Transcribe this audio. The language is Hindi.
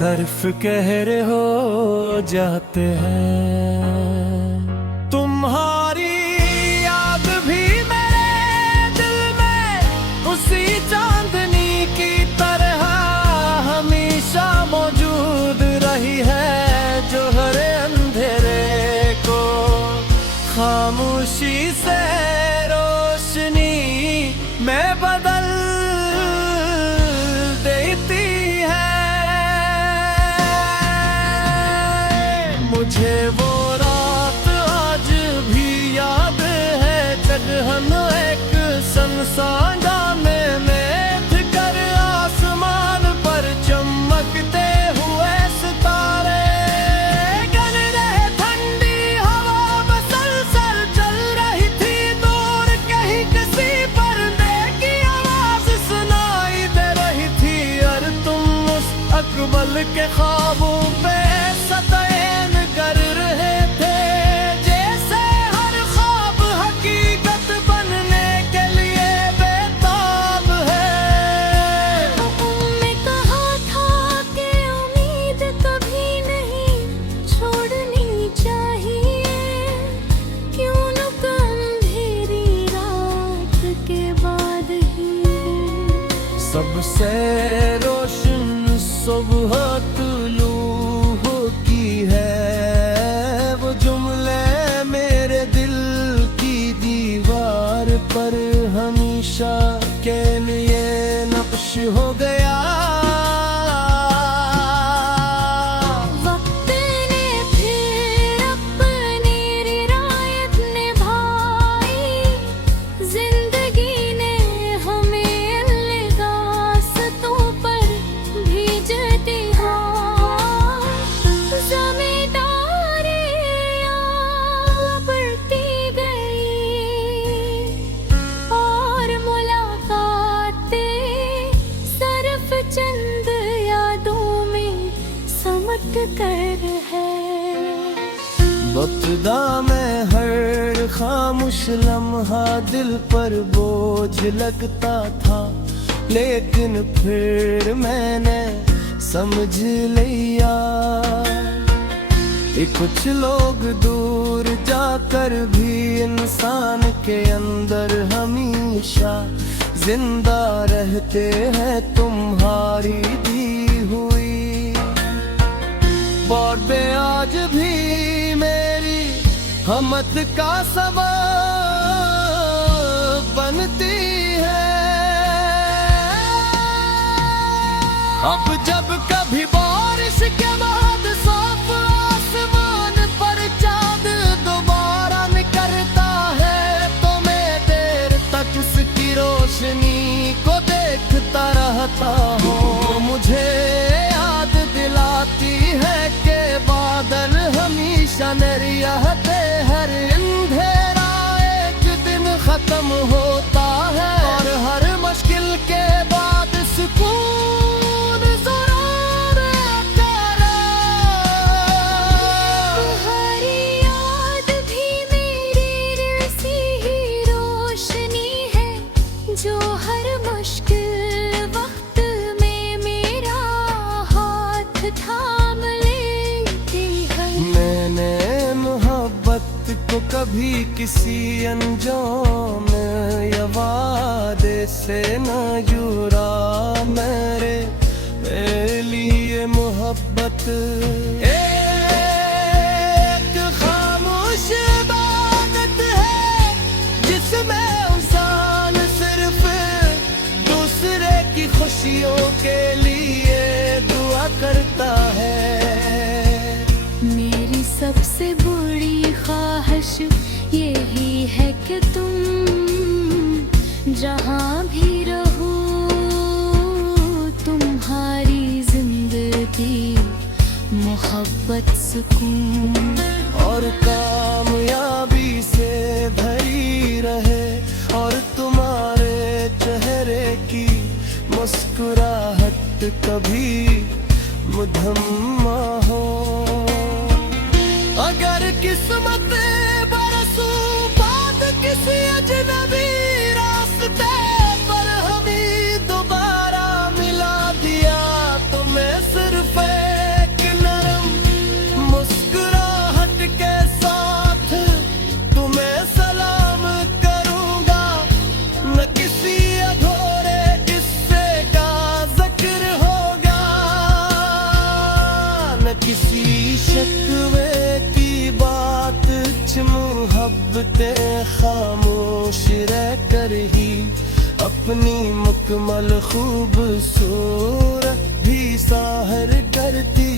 सर्फ कहरे हो जाते हैं। तुम्हारी याद भी मेरे दिल में उसी चांदनी की तरह हमेशा मौजूद रही है, जो हर अंधेरे को खामोशी से रोशनी में बदल देती है। मुझे वो रात आज भी याद है, जब हम एक सुनसान में थे कर आसमान पर चमकते हुए सितारे गिर रहे, ठंडी हवा मसलसल चल रही थी दूर, कहीं किसी पर्दे की आवाज सुनाई दे रही थी, और तुम उस अकबल के ख्वाबों पे सतैन कर रहे थे, जैसे हर ख्वाब हकीकत बनने के लिए बेताब है। तुमने कहा था कि उम्मीद कभी नहीं छोड़नी चाहिए, क्यों न अंधेरी रात के बाद ही सबसे रोशन सुबह तुलू होती है, वो जुमले मेरे दिल की दीवार पर हमेशा के लिए नक्श हो गया। वक्त ने फिर अपनी रियायत निभाई, जिंदगी ने हमें अलगास्तों पर भेजती हो, ज़मींदारियाँ बढ़ती गई और मुलाकातें सिर्फ चंद यादों में समट कर है। बब्तदा में हर खामोश लम्हा दिल पर बोझ लगता था, लेकिन फिर मैंने समझ लिया कि कुछ लोग दूर जाकर भी इंसान के अंदर हमेशा जिंदा रहते हैं, तुम्हारी दी हुई बातें आज भी मेरी हमत का सबब बनती है। अब जब कभी बारिश के बाद साफ आसमान पर चाँद दोबारा निकलता है, तो मैं देर तक उसकी रोशनी को देखता रहता हूँ। मुझे याद दिलाती है कि बादल हमेशा मेरी रहते, हर अंधेरा एक दिन खत्म होता है, और हर मुश्किल के बाद सुकून ज़रूर आता है। तुम्हारी याद भी मेरी सी ही रोशनी है, जो हर मुश्किल वक्त में मेरा हाथ थाम लेती है। मैंने मोहब्बत को कभी किसी अंजाम या वादे से न जुड़ा, मेरे लिए मोहब्बत एक खामोश इबादत है, जिसमें इंसान सिर्फ दूसरे की खुशियों के लिए दुआ करता है। मेरी सबसे बड़ी ख्वाहिश यही है कि तुम जहाँ भी रहो, तुम्हारी जिंदगी मोहब्बत सुकून और कामयाबी से भरी रहे, और तुम्हारे चेहरे की मुस्कुराहट कभी मुधम्मा हो। अगर किस्मत बरसों बाद किसी अजनबी रास्ते पर हमें दोबारा मिला दिया, तो मैं सिर्फ बातें खामोश रह कर ही अपनी मुकम्मल खूबसूरत भी साहर करती